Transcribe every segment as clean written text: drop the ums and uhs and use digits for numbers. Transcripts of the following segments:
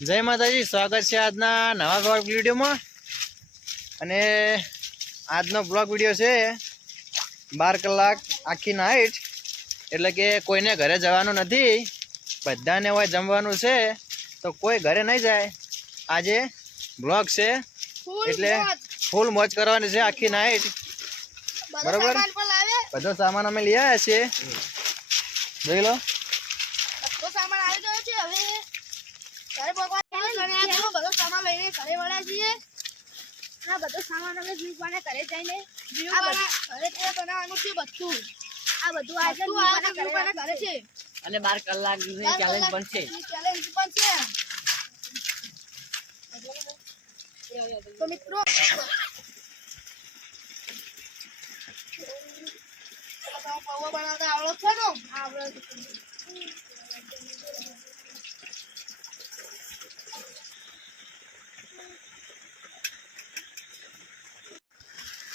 જય માતાજી, સ્વાગત છે આજના નવા બ્લોગ વિડીયોમાં। અને આજનો બ્લોગ વિડીયો છે 12 કલાક આખી નાઈટ, એટલે કે કોઈને ઘરે જવાનું નથી, બધાને હોય જમવાનું છે, તો કોઈ ઘરે નહીં જાય। આજે બ્લોગ છે એટલે ફૂલ મોજ કરવાની છે આખી નાઈટ, બરોબર। બધો સામાન અમે લઈ આવ્યા છીએ, જોઈ લો। બધો સામાન આવી ગયો છે। હવે ઘરે ભગવાન બધો સામાન લઈને ઘરે વળ્યા છીએ। આ બધો સામાન અમે જીવવાને ઘરે જઈને ઘરે તે બનાવવાનું છે બધું। આ બધું આજે જીવવાને ઘરે છે અને 12 કલાકની ચેલેન્જ પણ છે। ચેલેન્જ પણ છે। તો મિત્રો પૌવા બનાવતા આવડો છે ને? આવડે।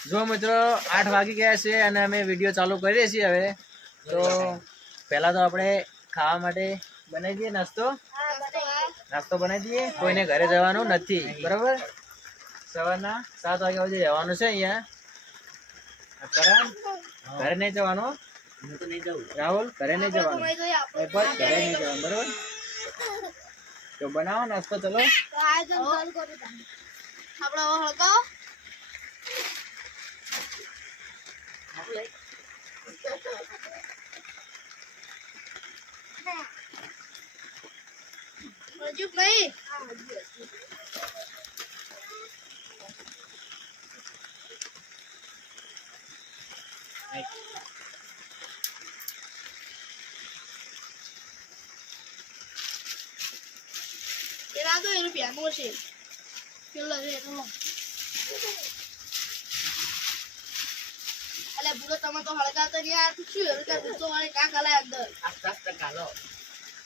જો મિત્રો 8 વાગી ગયા છે અને અમે વિડીયો ચાલુ કરીએ છીએ। હવે તો પહેલા તો આપણે ખાવા માટે બનાવી દઈએ નાસ્તો બનાવી દઈએ। કોઈને ઘરે જવાનું નથી, બરાબર। સવારના 7 વાગ્યા સુધી રહેવાનું છે અહીંયા। ઘરે નહીં જવાનું, હું તો નહીં જાઉં। રાહુલ ઘરે નહીં જવાનું, ઘરે નહીં જવાનું, બરાબર। તો બનાવો નાસ્તો, ચલો। આપણે હળગાવો। હજુ નહીં એના તો એનું પ્યામો છે પેલો રે એનો અલે બુડો તમે તો હળગાવતા નહીં આ શું એવું કે ગુસ્સો વાળે કા ગલા અંદર આસ્તે કાલો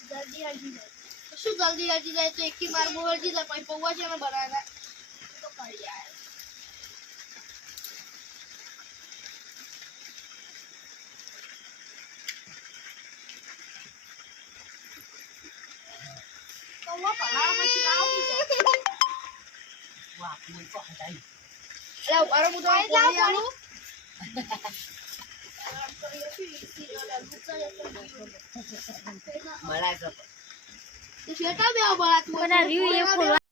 જલ્દી હજી જાય શું જલ્દી હજી જાય તો એકી માર મોરજી જાય પછી પૌવા છે ને બનાવના તો કરી જાય પૌવા પલાળ પછી આવું વાહ કોઈ તો હટાઈ અલે ઉભારો હું તો પાણી આલું મળાય તો તો શેટા બે બળા તું બના રીવ એ ખોલવા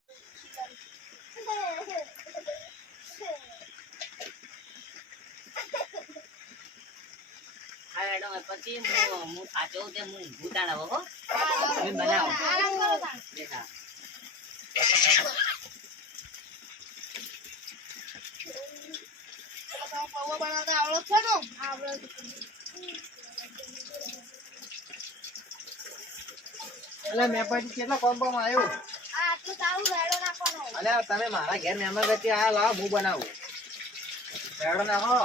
આ એડો પછી હું સાચો તે હું ભૂતાણા હો તમે બનાવો આરામ કરો તાણ દેખા પૌવા બનાવતા આવડો છે ને? આવડે। એટલે મેં પછી કેટલા કોમ્બોમાં આવ્યો। આ આટલું તારું રેડો નાખવાનો અલે તમે મારા ઘેર મહેમાન ગતિ આ લાવ, હું બનાવું। રેડો નાખો।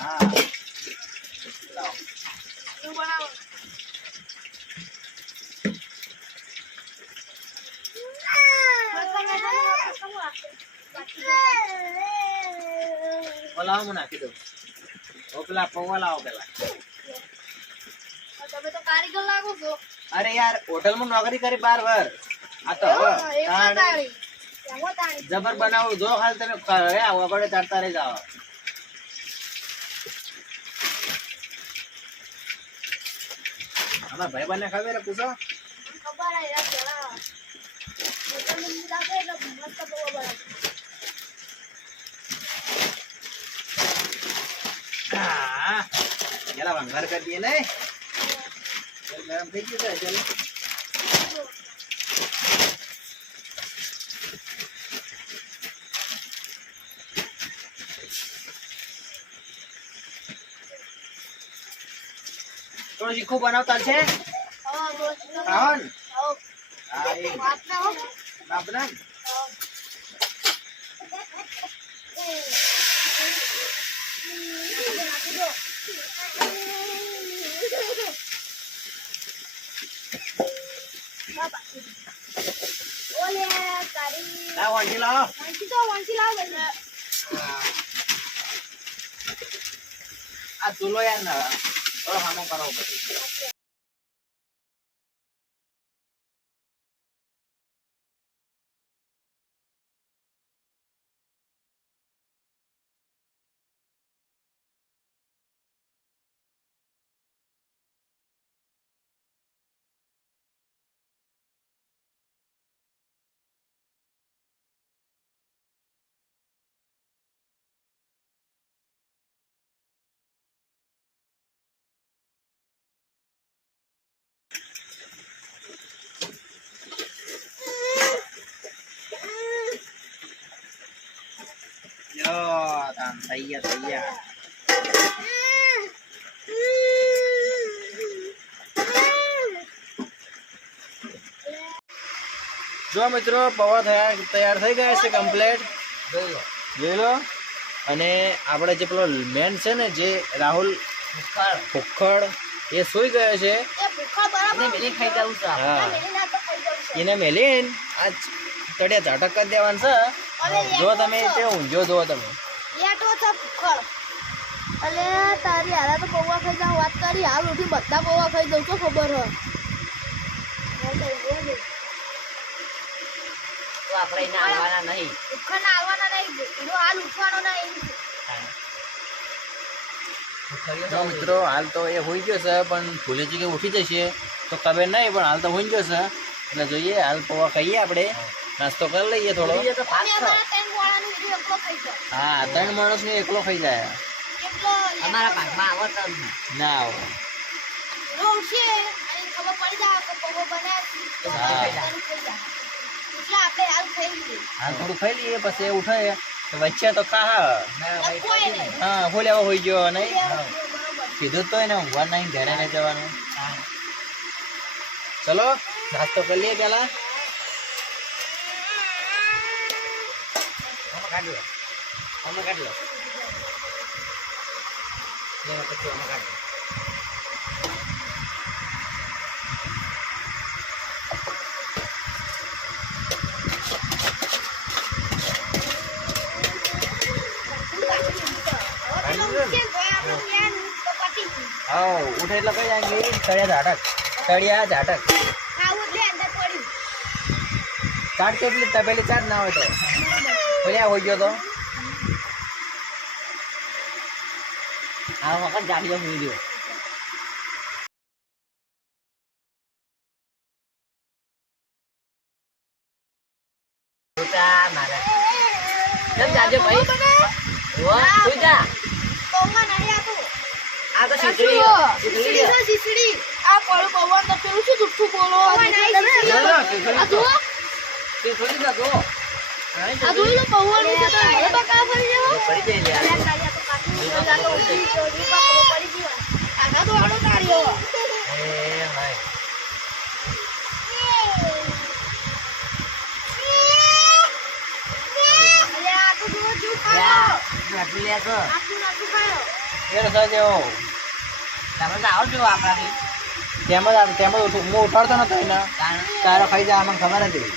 હા લાવ, તું બનાવો લાવ, હું નાખી દઉં। ઓ પેલા પૌવા લાવો પેલા। તમે તો કારીગર લાગો છો અરે યાર, હોટલમાં નોકરી કરી 12 વર્ષ, આ તો એમાં તાળી એમાં તાળી જબર બનાવું। જો ખાલી તમે ઘરે આવો પડે તરતા રહી જાઓ। અમારા ભાઈ બંને ખબર હે, પૂછો। ખબર હે યાર જરા હોટલ में जाके એટલે મસ્ત પૌવા બનાવે હા, પેલા વંઘાર કરી દઈએ ને, ગરમ થઈ ગયું છે। ચાલો થોડું શીખું બનાવતા છે, હા બોલ ખાવો ને? આવો હા, એ વાત ના હો આપના ઓલે તારી લાવ, વાંચી લાવો। વાંચી લાવ આ ચૂલો યાર ના થોડો સામો કરવો પછી। થઈ ગયા જો મિત્રો પૌવા તૈયાર થઈ ગયા છે કમ્પ્લીટ જોઈ લો અને આપણે જે પેલો મેન છે ને જે રાહુલ ભુક્ખડ એ સૂઈ ગયો છે એ ભૂખા બરાબર ખાઈ જવું છે હા મેલીને આ તો ખાઈ જવું છે. એને મેલીને આ તળિયા ઝાટક કરી દેવાનું છે જો તમે તે ઊંઝો જુઓ તમે લેટો છે ભૂખડ. અલે તારી હારા તો પૌવા ખાઈ જાવ વાત કરી હાલ ઉઠી બધા પૌવા ખાઈ જવું તો ખબર હોય. તો આપણે એને આવવાના નહીં. ભૂખડના આવવાના નહીં એનો હાલ ઉઠવાનો નહીં. જો મિત્રો હાલ તો એ હોઈ ગયો છે પણ ભૂલે છે કે ઉઠી જશે તો ખબર નહીં પણ હાલ તો હોઈ ગયો છે એટલે જોઈએ હાલ પૌવા ખાઈએ આપણે નાસ્તો કરી લઈએ થોડો બીજો તો પાક અમે છે. અમારા ત્રણ વાળાનું વિડીયો એકલો ખાઈ જાય. હા 3 માણસ ને એકલો ખાઈ જાય એકલો અમારા પાકમાં આવતો જ નહીં. ના આવે રોશે અને ખબર પડી જાય કે પૌવા બનાવ્યા છે. તો હા. ખાઈ જાય. એટલે આપણે હાલ ખાઈ લઈએ. હાલ થોડું ખાઈ લઈએ પછી એ ઉઠે તો વચ્ચે તો ખા મારા ભાઈ કોઈ નહીં. હા હું લેવા હોઈ ગયો નહીં બરોબર. કીધું તો એને ઊંઘવા નહીં ઘરે નહીં જવાનું હા. ચલો નાસ્તો કરી લઈએ પેલા આમાં કાઢ લો. આમાં કાઢ લો. લેવા પછી આમાં કાઢ લો. હવે પેલો ઉઠશે ને તોય આપણે યાર તો પતી ગયું. હા ઉઠે એટલે કઈ જાય તળિયા ઝાટક ખાવું એટલે અંદર પડ્યું. ચાટ કેટલી તપેલી ચાટ ના હોય તો બોલ્યા હોઈ ગયો તો આ વખત જાડીઓ સુઈ ગયો. જોતા મારે. કેમ જાજો ભાઈ? વાહ, સુઈ જા. પૌવા નહીં આ તો. આ તો આ શીતળી શું? શીતળી શીશડી છે, શીશડી. આ પડું પૌવા તો પેલું શું જુઠ્ઠું બોલો? આ જુઓ. શીતળી તો જો. આ જોઈ લો પૌવાનું છે તો હવે બકા ફરી જાઓ. પડી જાય લે. અલ્યા કાલિયા તો કાચું છે, જાતો ઊંધી તો દીપા ખબર પડી જીવન. આના તો આડો તાળ્યો. એ ભાઈ. અલ્યા આ તો જુઓ જુ ખાયો. યા, આટલું લે તો. આટલું નાટલું ખાયો. એ રસા જેવો તમે તો આવજો આપણાથી. તેમ જ હું ઉઠાડતો નતો એને કારણ તારો ખાઈ જાય મને ખબર હતી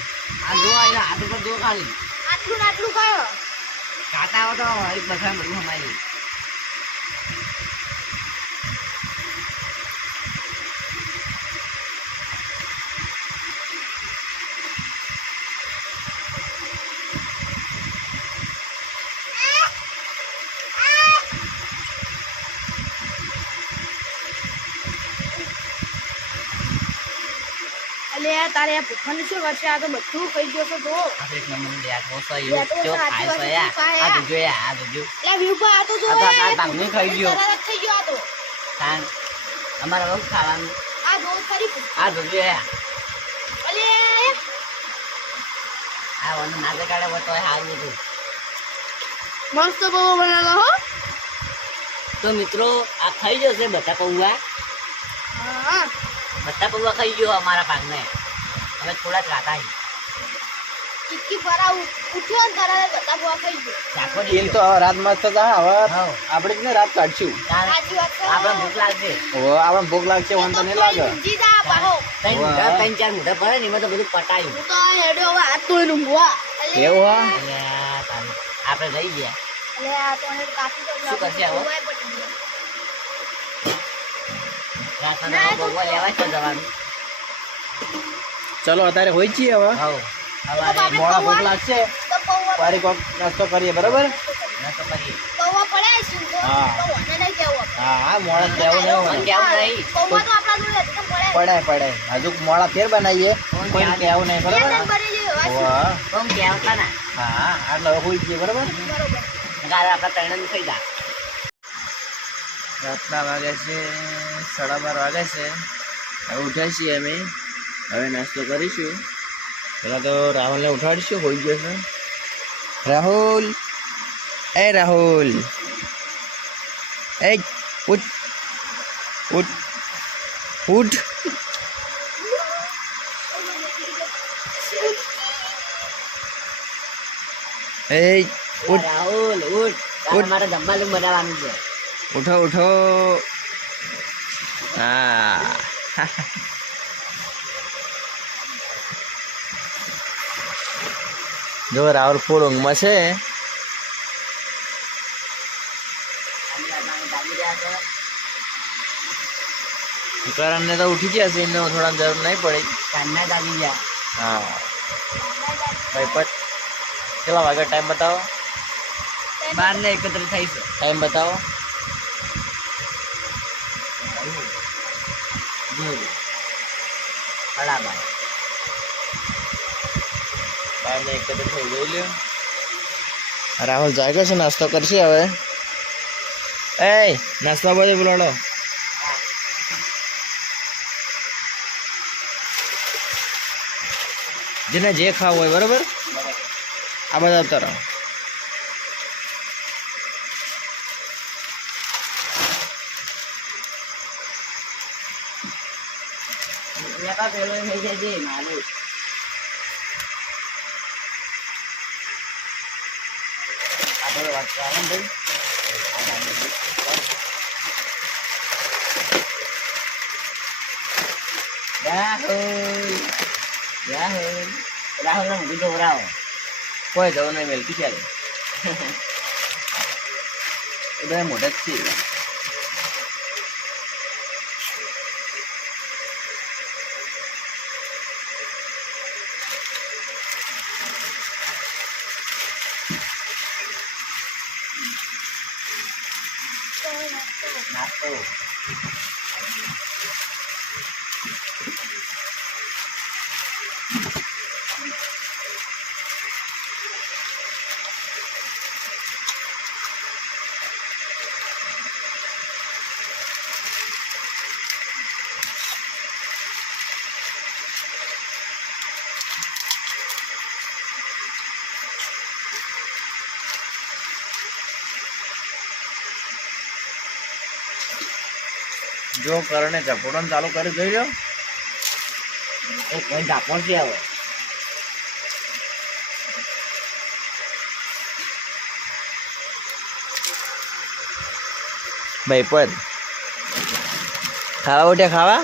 આ જો આ હાથ ઉપર જો ખાલી. આટલું નાટલું ખાયો. ખાતા હો તો એક બધા બધું અમારી. અલ્યા તારે આ ભૂખાનું શું વર્ષે આ તો બધું ખાઈ ગયો છે તો. આપણે એક નંબરનું લે આ ઓસો લે તો જો સાચી ખાય વાત છે છે, યાર. ખાય આ યાર. જોજો યાર, આ જોજો. અલ્યા વિભા આ તો જો આ તો આ ભાગનું ખાઈ ગયો. તરત થઈ ગયો આ તો. કારણ અમારે રોજ ખાવાનું. આ દો ખરી ભૂખ. આ જોજો યાર. અલ્યા આ વાનું નાકે કાઢે હોય તોય સારું હતું. મસ્ત પૌવા બનાવો હો. તો મિત્રો આ ખાઈ જશે બધા પૌવા. હા બધા પૌવા ખાઈ ગયો અમારા પાકને. અમે થોડા જ રાતા અહીં. ચીક્કી ભરા ઉઠ્યો ને તારા બધા પૌવા ખાઈ ગયો. ચાખો એમ દીધો. તો રાત મસ્ત જા હવે હાઉ. આપણે જ ને રાત કાઢશું કારણ સાચી વાત છે. આપણે ભૂખ લાગશે. આપણે ભૂખ લાગશે વાંધો નહીં લાગે ઊંઘી જા પાહો. ત્રણ ચાર મોઢા ભરે ને એમાં તો બધું પટાયું. હું તો હેડ્યો હવે હાથ ધોઈને ઊંઘવા. એવું હા અલ્યા તારી. આપણે રહી ગયા. અલ્યા તો એને કાચી તો શું કરશે હવે? પૌવાય પડી ગયો. રાતના પૌવા લેવા છે જવાનું. ચલો અત્યારે હોય છીએ હવે હાઉ. સવારે મોડા ભૂખ લાગશે તો પૌવા ફરી કોક નાસ્તો કરીએ બરાબર નાસ્તો કરીએ. પૌવા પડ્યા છે તો હા. પૌવાને નહીં કહેવું આપણે. હા હા મોડા જેવું નહીં મને હોય કેવું નહીં. પૌવા તો આપણા જોડે એકદમ પડ્યા છે. પડાય હજુ મોડા ફેર બનાવીએ કોઈ કહેવું નહીં બે બરાબર નંબરે જે વાત છે. વાહ. કોમ કહેવતા ના. હા આટલો હવે હોઈ છીએ બરાબર બરોબર. ગાળ આપણા ત્રણેયનું થઈ જાય. રાતના વાગે છે 12:30 વાગે છે હવે ઉઠ્યા છીએ અમે હવે નાસ્તો કરીશું પેલા તો રાહુલને ઉઠાડીશું હોઈ ગયો છે રાહુલ એ રાહુલ, એ ઉઠ ઉઠ ઉઠ. એ ઉઠ રાહુલ ઉઠ, તારે મારે જમવાનું બનાવવાનું છે. ઉઠો ઉઠો. હા. જો રાહુલ ફૂલ ઊંઘમાં છે. કરણને તો ઉઠી ગયા છે, એમને થોડા જરૂર નહીં પડી. કાનના જાગી ગયા. હા ભાઈ પત કેટલા વાગે ટાઈમ બતાવો? 12 ને 31 થઈ છે. ટાઈમ બતાવો. બરાબર. 12 ને 31 થઈ જોઈ લ્યો. રાહુલ જાગ્યો છે, નાસ્તો કરશે હવે. એ નાસ્તો બધે બોલાડો. જેને જે ખાવું હોય બરોબર. આ બધા આવતા રહો. પેલો થઈ જાય છે મારું. આપણે વાત ચાલે ને ભાઈ. રાહુલ રાહુલ રાહુલ ને ઊંઘી દોરાવો. કોઈ જવું નહીં મેલકી ચાલે. એ બધા મોટા જ છે. નાસ્તો જો કરણે ઝપોટન ચાલુ કરી જોઈ લો. એક કોઈ ઝાપણ છે હવે. ભાઈ પદ ખાવા ઉઠ્યા ખાવા.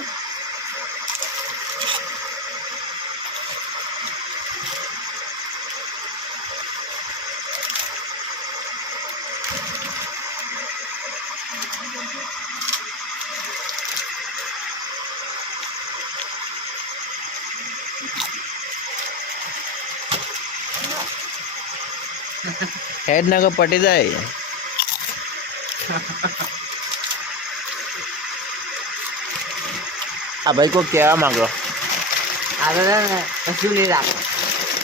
હેડ ના પટી જાય. આ ભાઈ કોઈ કહેવા માંગો? આગળ ને કશું નહીં રાખો.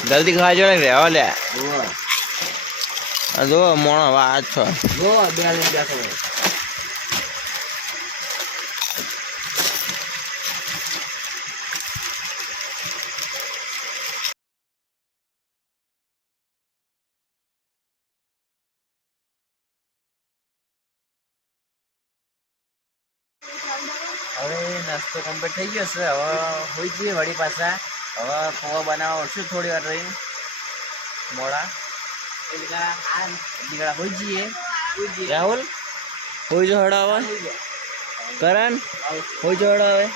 જલ્દી ખાજો ને રહેવા લે. જુઓ આ જો મોણો વાત છો. જુઓ 2 લઈને બેઠો હોય. હવે નાસ્તો કમ્પ્લીટ થઈ ગયો છે. હવે હોઈ જઈએ વળી પાછા. હવે પૌવા બનાવવા પડશે થોડી વાર રહીને. મોડા દીકરા હોઈ જઈએ. રાહુલ હોઈ જો હડો હવે. કરણ હોઈ જો હડો હવે.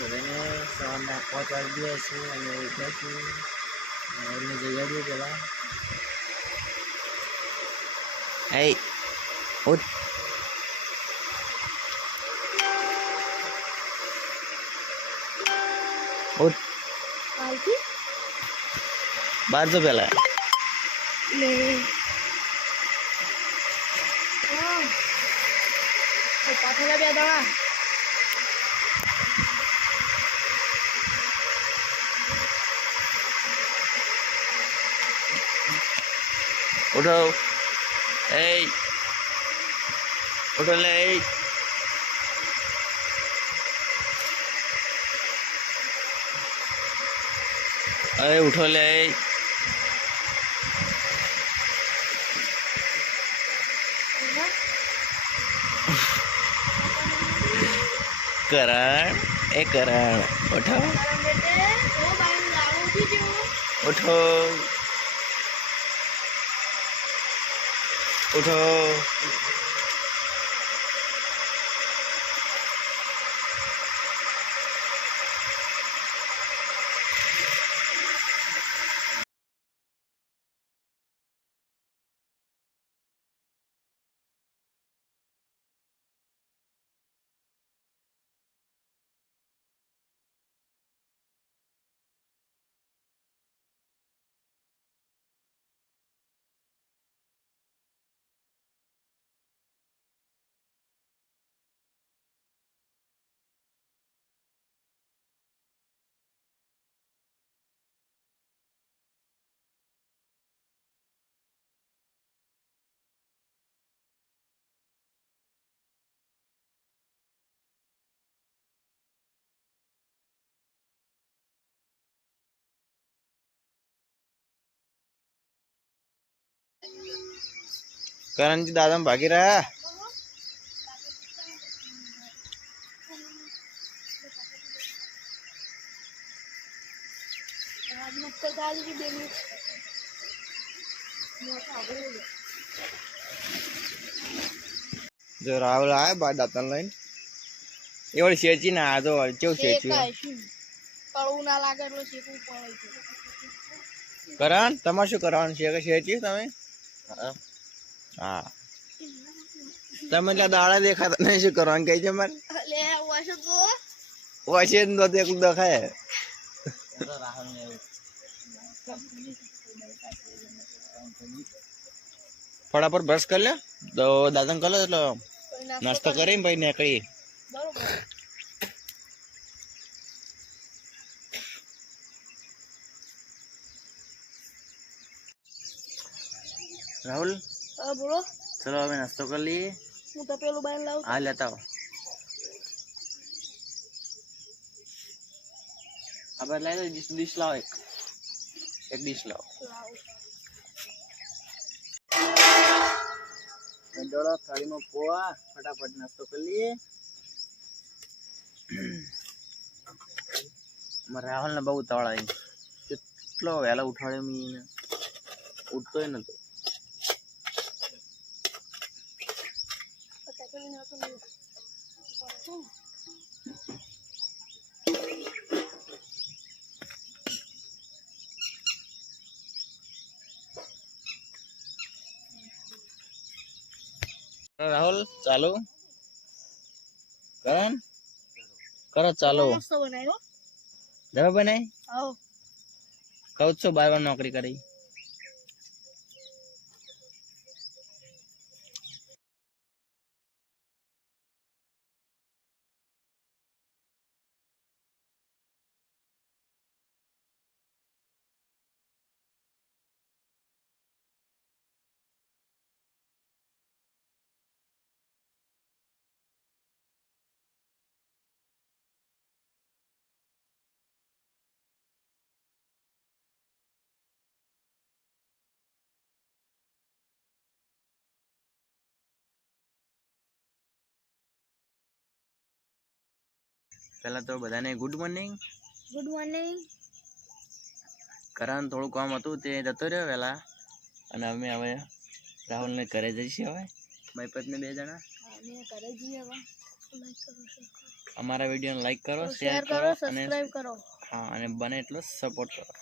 બધાને સવારના 5 વાગ્યા છે અને ઉઠ્યા છું. એમને જગાડ્યું પેલા. Hey, uठ. ઉઠ. બહાર તો પેલા. ઉઠો. Hey. ઉઠો લે. अरे उठो ले करण ए करण उठो उठो उठो करण जी दादा भागी रहा जो राहुल आया बात दातन लाइन ये वाली शेची ना आ जो क्यों शेची કળવું ના લાગે એટલે શીખવું પડે છે करण તમારે શું કરવાનું છે કે શેચી તમે હા તમે એટલે દાડા દેખાતા નહીં શું કરવાનું કહે છે મારે લે વાસો તો વાશે તો એકલું દેખાય ફટાફટ બ્રશ કરી લે તો દાદા કરે એટલે નાસ્તો કરીને ભાઈ નીકળી બરોબર રાહુલ બોલો ચલો હવે નાસ્તો કરી લઈએ હું તો પેલું બાઈન લાવું હા લેતા આવો હવે લઈ લો ડીશ લાવો એક ડીશ લાવો કંડોળો થાળીમાં પોવા ફટાફટ નાસ્તો કરી લઈએ રાહુલ ને બહુ ઉતાવળ આવી કેટલો વહેલા ઉઠાડ્યો મેં ઉઠતો નતો राहुल चालू करण करो चालू મસ્ત બનાવ્યો દવા બનાય આવો કહું છો બાર નોકરી કરી पहला तो बधाने गुड मॉर्निंग ગુડ મોર્નિંગ કરણ થોડું કામ હતું તે જતો રહ્યો વહેલા અને અમે હવે રાહુલને ઘરે જઈશું હવે ભાઈ પત્ની બે જણા અમે ઘરે જઈએ હવે અમારા વિડીયોને લાઈક કરો શેર શેર કરો કરો અને સબસ્ક્રાઇબ કરો હા અને બને એટલો સપોર્ટ કરો